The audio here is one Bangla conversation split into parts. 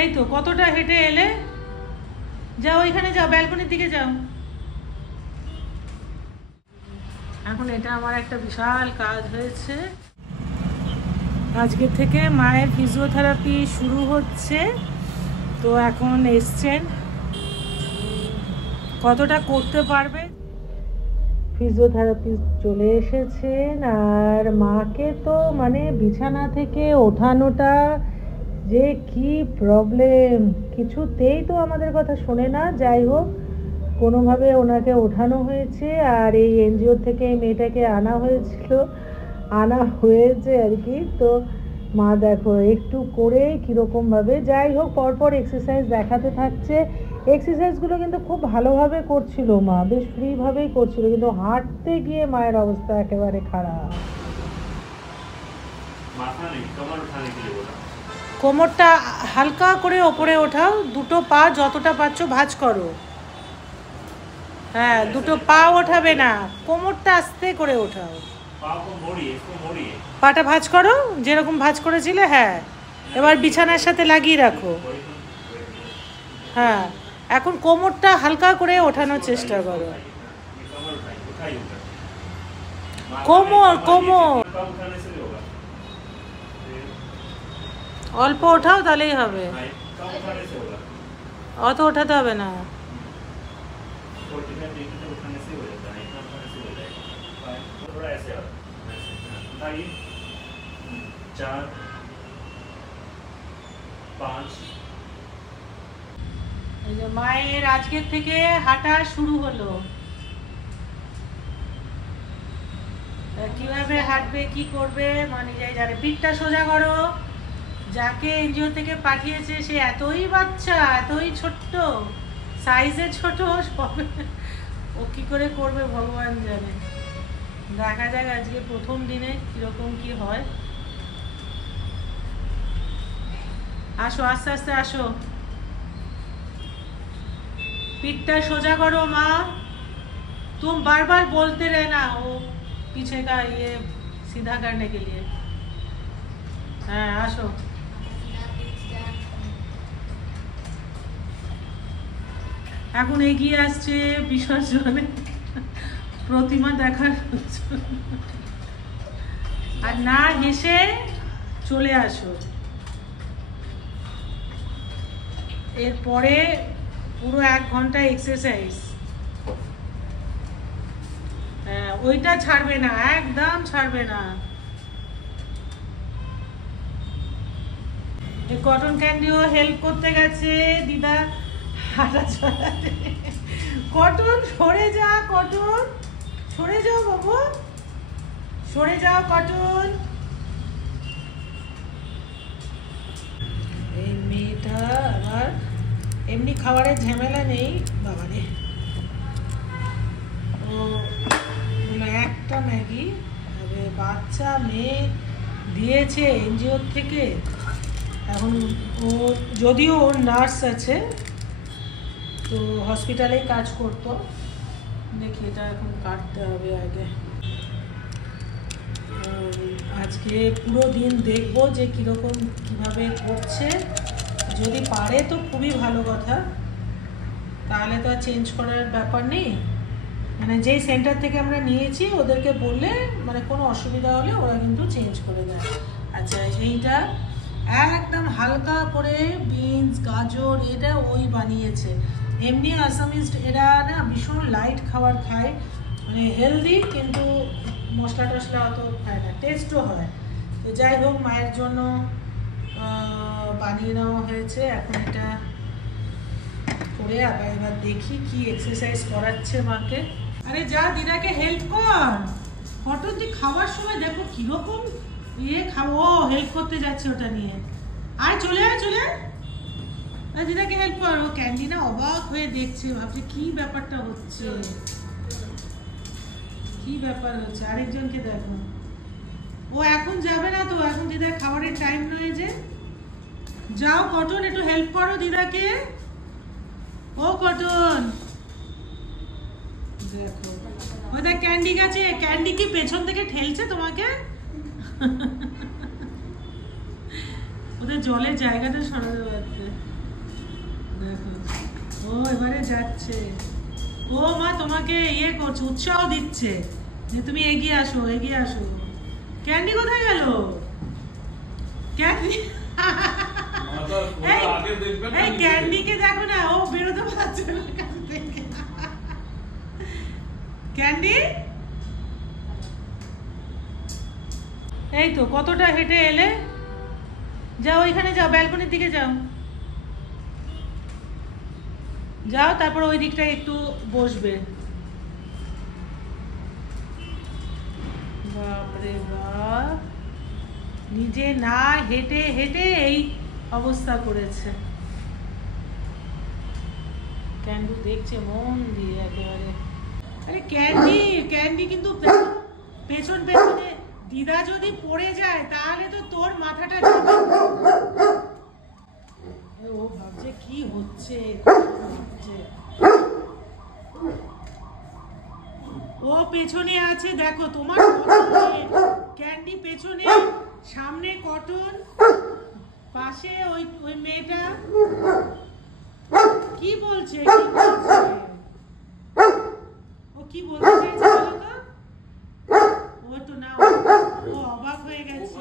এই তো কতটা হেঁটে এলে, যাও ওইখানে যাও, ব্যালকনির দিকে যাও। এখন এটা আমার একটা বিশাল কাজ হয়েছে। আজকে থেকে মায়ের ফিজিওথেরাপি শুরু হচ্ছে, তো এখন এসছেন কতটা করতে পারবে। ফিজিওথেরাপিস্ট চলে এসেছেন, আর মাকে তো মানে বিছানা থেকে ওঠানোটা যে কি প্রবলেম, কিছুতেই তো আমাদের কথা শোনে না। যাই হোক, কোনোভাবে ওনাকে ওঠানো হয়েছে, আর এই এনজিও থেকে এই মেয়েটাকে আনা হয়েছে আর কি। তো মা দেখো একটু করে কীরকমভাবে, যাই হোক পরপর এক্সারসাইজ দেখাতে থাকছে। এক্সারসাইজগুলো কিন্তু খুব ভালোভাবে করছিল মা, বেশ ফ্রিভাবেই করছিল, কিন্তু হাঁটতে গিয়ে মায়ের অবস্থা একেবারে খারাপ। কোমরটা হালকা করে ওপরে ওঠাও, দুটো পা যতটা পারছো ভাঁজ করো। হ্যাঁ, দুটো পা ওঠাবে না, কোমরটা আস্তে করে ওঠাও। পাটা ভাঁজ করো যেরকম ভাঁজ করেছিলে। হ্যাঁ, এবার বিছানার সাথে লাগিয়ে রাখো। হ্যাঁ, এখন কোমরটা হালকা করে ওঠানোর চেষ্টা করো। কোমর অল্প ওঠাও, তাহলেই হবে, অত ওঠাতে হবে না। মায়ের আজকের থেকে হাঁটা শুরু হলো। কিভাবে হাঁটবে কি করবে মানে যাই জানে। পিঠটা সোজা করো। যাকে এনজিও থেকে পাঠিয়েছে সে এতই বাচ্চা, এতই ছোট্ট, সাইজে ছোট, ও কি করে করবে ভগবান জানে। দেখা যাক আজকে প্রথম দিনে কিরকম কি হয়। আসো, আস্তে আস্তে আসো। পিঠটা সোজা करो माँ, तुम बार बार बोलते रहना वो पीछे का ये सीधा करने के लिए। हाँ आशो। এখন এগিয়ে আসছে বিসর্জনে প্রতিমা দেখার, আর না হেসে চলে আসো। এরপরে পুরো 1 ঘন্টা এক্সারসাইজ। হ্যাঁ, ওইটা ছাড়বে না, একদম ছাড়বে না। এই কটন ক্যান্ডিও হেল্প করতে গেছে দিদা হাঁটা চলাতে। কটন সরে যা, কটন সরে যাও বাবু, সরে যাও কটন। এই মেয়েটা আবার এমনি খাবারের ঝামেলা নেই বাবারে। ও একটা ম্যাগি, বাচ্চা মেয়ে দিয়েছে এনজিও থেকে। এখন ও যদিও ওর নার্স আছে, তো হসপিটালেই কাজ করতো। দেখি এটা এখন কাটতে হবে আগে। আজকে পুরো দিন দেখবো যে কীরকম কীভাবে করছে। যদি পারে তো খুবই ভালো কথা, তাহলে তো আর চেঞ্জ করার ব্যাপার নেই। মানে যেই সেন্টার থেকে আমরা নিয়েছি ওদেরকে বললে মানে কোনো অসুবিধা হলে ওরা কিন্তু চেঞ্জ করে দেয়। আচ্ছা, এইটা একদম হালকা করে বিনস গাজর এটা ওই বানিয়েছে। এমনি আসামিজ এরা না ভীষণ লাইট খাবার খায়, মানে হেলদি, কিন্তু মশলা টশলা অত খায় না, টেস্টও হয়। তো যাই হোক, মায়ের জন্য বানিয়ে নেওয়া হয়েছে। এখন এটা করে এবার দেখি কি এক্সারসাইজ করাচ্ছে মাকে। আরে যা দিদাকে হেল্প কর। কটন তুই খাওয়ার সময় দেখো কিরকম ইয়ে খাবো, হেল্প করতে যাচ্ছে ওটা নিয়ে। আয় চলে আয়, চলে আয়, দিদাকে হেল্প কর। ও ক্যান্ডি না অবাক হয়ে দেখছে, ভাবছে কি ব্যাপারটা হচ্ছে, কি ব্যাপার হচ্ছে। আরেকজনকে দেখো, ও এখন যাবে না তো, এখন দিদার খাবারের টাইম নয় যে। যাও কটন, একটু হেল্প করো দিদাকে। ও কটন দেখো, ওটা ক্যান্ডি গেছে। ক্যান্ডি কি পেছন থেকে ঠেলছে তোমাকে? ওদের জলের জায়গাটা সরাতে পারতে। যাচ্ছে। ও মা তোমাকে ইয়ে করছে, উৎসাহ দিচ্ছে যে তুমি এগিয়ে আসো এগিয়ে আসো। ক্যান্ডি কোথায় গেল? ক্যান্ডি এই ক্যান্ডিকে দেখো না, ও বেরোতে পারছে না এখান থেকে। ক্যান্ডি এই তো কতটা হেঁটে এলে, যাও ওইখানে যাও, ব্যালকনির দিকে যাও, যাও তারপর ওই দিকটা একটু বসবে। বাপরে বাপ, নিজে না হেঁটে হেঁটে এই অবস্থা করেছে। ক্যান্ডি দেখছে মন দিয়ে একেবারে। আরে ক্যান্ডি ক্যান্ডি কিন্তু পেছন পেছনে দিদা যদি পড়ে যায় তাহলে তো তোর মাথাটা যাবে। ও ভাবছে কি হচ্ছে, ও পেছনে আছে দেখো, তোমার ক্যান্ডি পেছনে, সামনে কটন, পাশে ওই ওই মেয়েটা কি বলছে, ও কি বলতে চাইছে বলো তো? ও তো না, ও অবাক হয়ে গেছে।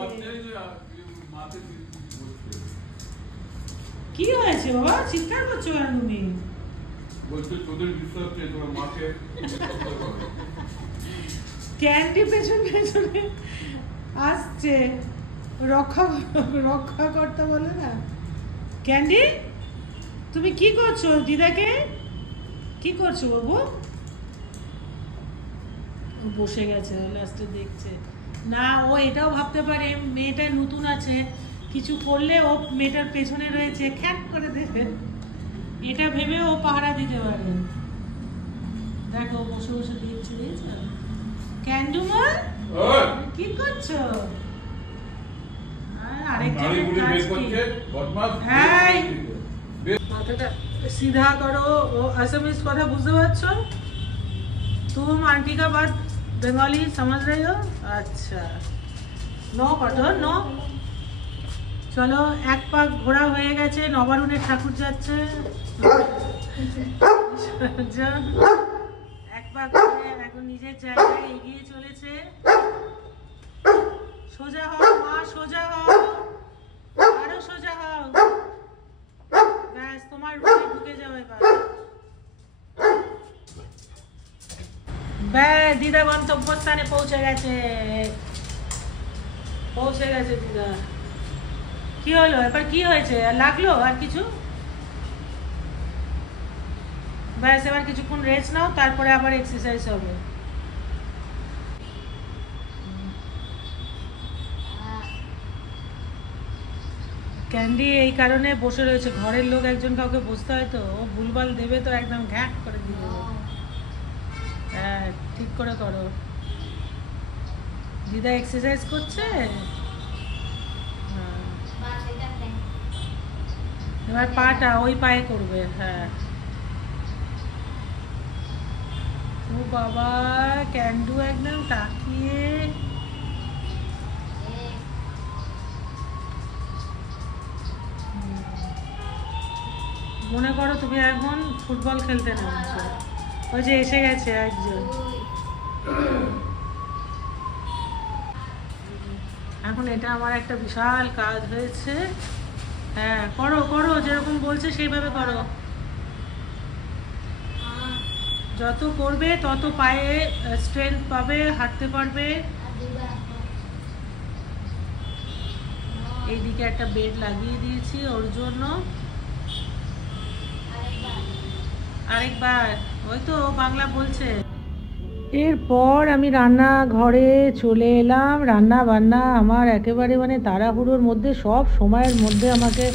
কি হয়েছে বাবা, চিৎকার করছো কেন তুমি? ক্যান্ডি পেছন পেছনে আসছে, রক্ষা রক্ষা করতে বলে না। ক্যান্ডি তুমি কি করছো, দিদাকে কি করছো বাবু? বসে গেছে লাস্টে দেখছে না, ও এটাও ভাবতে পারে মেয়েটা নতুন আছে, কিছু করলে ও মেয়েটার পেছনে রয়েছে, খ্যাট করে দেবে, এটা ভেবে ও পাহারা দিতে পারে। দেখো বসে বসে দেখছে, দেখছো? ক্যান্ডুমা কি করছো? মাথাটা सीधा करो। वो असमीज কথা বুঝতে পারছো? तुम आंटी का बात बंगाली समझ रही हो? अच्छा नो कठोर नो। চলো এক পাক ঘোরা হয়ে গেছে, নবারুণের ঠাকুর যাচ্ছে, এক পাক ঘুরে এখন নিজের জায়গায় এগিয়ে চলেছে। সোজা হও মা, সোজা হও, আরো সোজা হও, ব্যাস তোমার রুমে ঢুকে যাও এবার। ব্যাস দিদা গন্তব্যস্থানে পৌঁছে গেছে, পৌঁছে গেছে দিদা। কি হলো এবার, কি হয়েছে, আর লাগলো আর কিছু? ব্যাস এবার কিছুক্ষণ রেস্ট নাও, তারপরে আবার এক্সারসাইজ হবে। ক্যান্ডি এই কারণে বসে রয়েছে, ঘরের লোক একজন কাউকে বসতে হয় তো, ও ভুলভাল দেবে তো একদম ঘ্যাক করে দিয়ে দেবে। হ্যাঁ ঠিক করে করো। দিদা এক্সারসাইজ করছে, এবার পাটা ওই পায়ে করবে। হ্যাঁ ও বাবা, ক্যান্ডু একদম তাকিয়ে, মনে করো তুমি এখন ফুটবল খেলতে নামছো, ওই যে এসে গেছে একজন। এখন এটা আমার একটা বিশাল কাজ হয়েছে। হ্যাঁ করো করো, যেরকম বলছে সেইভাবে করো, যত করবে তত পায়ে স্ট্রেংথ পাবে, হাঁটতে পারবে। এইদিকে একটা বেড লাগিয়ে দিয়েছি ওর জন্য, আরেকবার, ওই তো বাংলা বলছে। এরপর আমি রান্নাঘরে চলে এলাম। রান্না বান্না আমার একেবারে মানে তাড়াহুড়োর মধ্যে, সব সময়ের মধ্যে আমাকে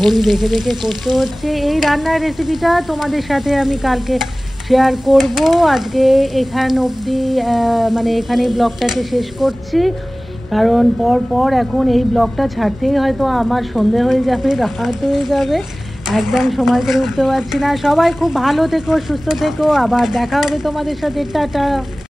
ঘড়ি দেখে দেখে করতে হচ্ছে। এই রান্নার রেসিপিটা তোমাদের সাথে আমি কালকে শেয়ার করব। আজকে এখান অবধি মানে এখানে ব্লগটাকে শেষ করছি, কারণ পর এখন এই ব্লগটা ছাড়তেই হয়তো আমার সন্ধে হয়ে যাবে, রাত হয়ে যাবে, একদম সময় করে উঠতে পারছি না। সবাই খুব ভালো থেকো, সুস্থ থেকো, আবার দেখা হবে তোমাদের সাথে, টাটা।